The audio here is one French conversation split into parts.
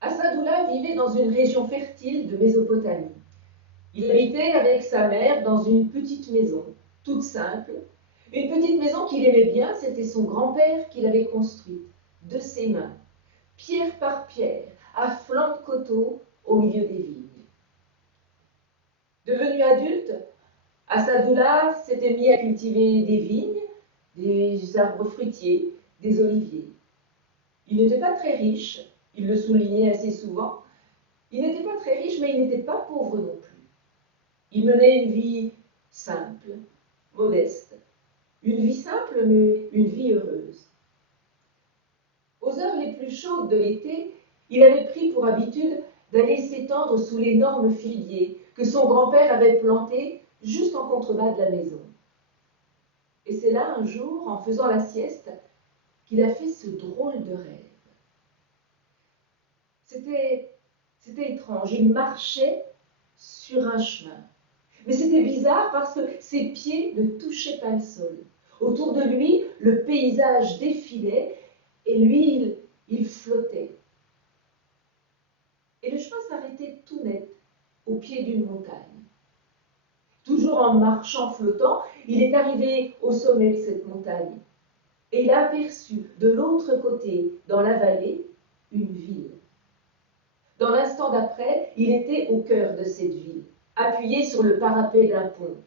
Assadoula vivait dans une région fertile de Mésopotamie. Il habitait avec sa mère dans une petite maison, toute simple. Une petite maison qu'il aimait bien, c'était son grand-père qui l'avait construite, de ses mains, pierre par pierre, à flanc de coteau, au milieu des vignes. Devenu adulte, Assadoula s'était mis à cultiver des vignes, des arbres fruitiers, des oliviers. Il n'était pas très riche, il le soulignait assez souvent. Il n'était pas très riche, mais il n'était pas pauvre non plus. Il menait une vie simple, modeste. Une vie simple, mais une vie heureuse. Aux heures les plus chaudes de l'été, il avait pris pour habitude d'aller s'étendre sous l'énorme figuier que son grand-père avait planté juste en contrebas de la maison. Et c'est là, un jour, en faisant la sieste, qu'il a fait ce drôle de rêve. C'était étrange, il marchait sur un chemin. Mais c'était bizarre parce que ses pieds ne touchaient pas le sol. Autour de lui, le paysage défilait et lui, il flottait. Et le chemin s'arrêtait tout net, au pied d'une montagne. Toujours en marchant flottant, il est arrivé au sommet de cette montagne. Et il a aperçu de l'autre côté, dans la vallée, une ville. Dans l'instant d'après, il était au cœur de cette ville, appuyé sur le parapet d'un pont.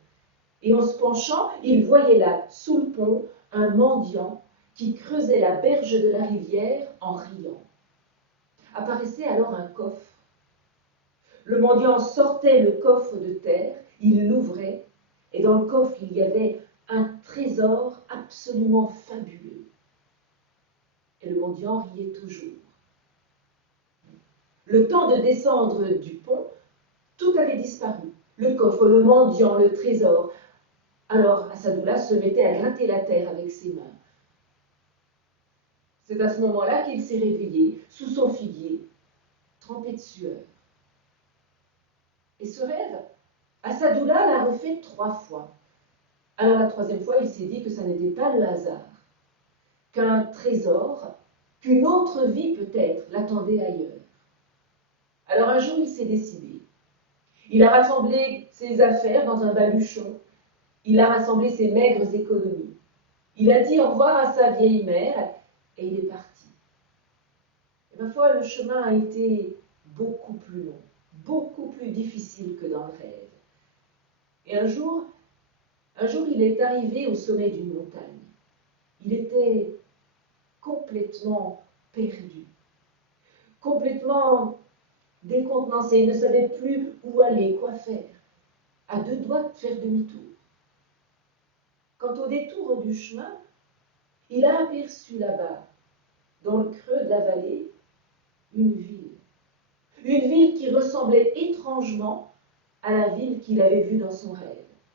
Et en se penchant, il voyait là, sous le pont, un mendiant qui creusait la berge de la rivière en riant. Apparaissait alors un coffre. Le mendiant sortait le coffre de terre, il l'ouvrait, et dans le coffre, il y avait un trésor absolument fabuleux. Et le mendiant riait toujours. Le temps de descendre du pont, tout avait disparu. Le coffre, le mendiant, le trésor. Alors Assadoula se mettait à gratter la terre avec ses mains. C'est à ce moment-là qu'il s'est réveillé, sous son figuier, trempé de sueur. Et ce rêve, Assadoula l'a refait 3 fois. Alors la 3e fois, il s'est dit que ça n'était pas le hasard, qu'un trésor, qu'une autre vie peut-être l'attendait ailleurs. Alors un jour, il s'est décidé. Il a rassemblé ses affaires dans un baluchon. Il a rassemblé ses maigres économies. Il a dit au revoir à sa vieille mère et il est parti. Et ma foi, le chemin a été beaucoup plus long, beaucoup plus difficile que dans le rêve. Et un jour, il est arrivé au sommet d'une montagne. Il était complètement perdu, complètement décontenancé. Il ne savait plus où aller, quoi faire, à 2 doigts de faire demi-tour. Quand au détour du chemin, il a aperçu là-bas, dans le creux de la vallée, une ville. Une ville qui ressemblait étrangement à la ville qu'il avait vue dans son rêve.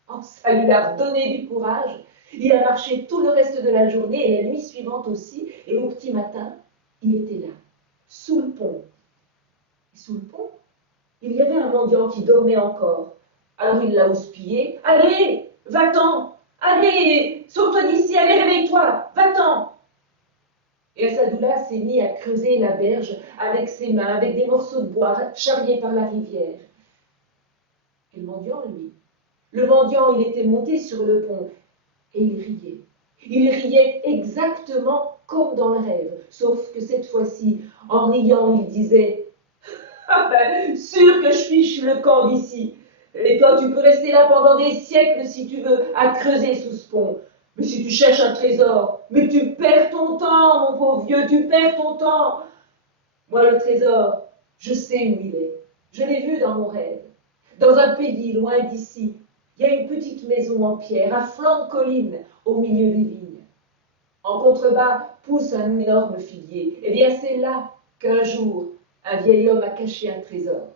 Oh, ça lui a redonné du courage. Il a marché tout le reste de la journée et la nuit suivante aussi. Et au petit matin, il était là, sous le pont. Et sous le pont, il y avait un mendiant qui dormait encore. Alors il l'a houspillé. « Allez, va-t'en! Allez, sauve-toi d'ici, allez, réveille-toi, va-t'en !» Et Assadoula s'est mis à creuser la berge avec ses mains, avec des morceaux de bois charriés par la rivière. Et le mendiant, il était monté sur le pont et il riait. Il riait exactement comme dans le rêve, sauf que cette fois-ci, en riant, il disait « Ah ben, sûr que je fiche le camp d'ici. Et toi, tu peux rester là pendant des siècles si tu veux, à creuser sous ce pont. Mais si tu cherches un trésor, mais tu perds ton temps, mon pauvre vieux, tu perds ton temps. Moi, le trésor, je sais où il est. Je l'ai vu dans mon rêve. Dans un pays loin d'ici, il y a une petite maison en pierre, à flanc de colline, au milieu des vignes. En contrebas pousse un énorme figuier. Eh bien, c'est là qu'un jour, un vieil homme a caché un trésor.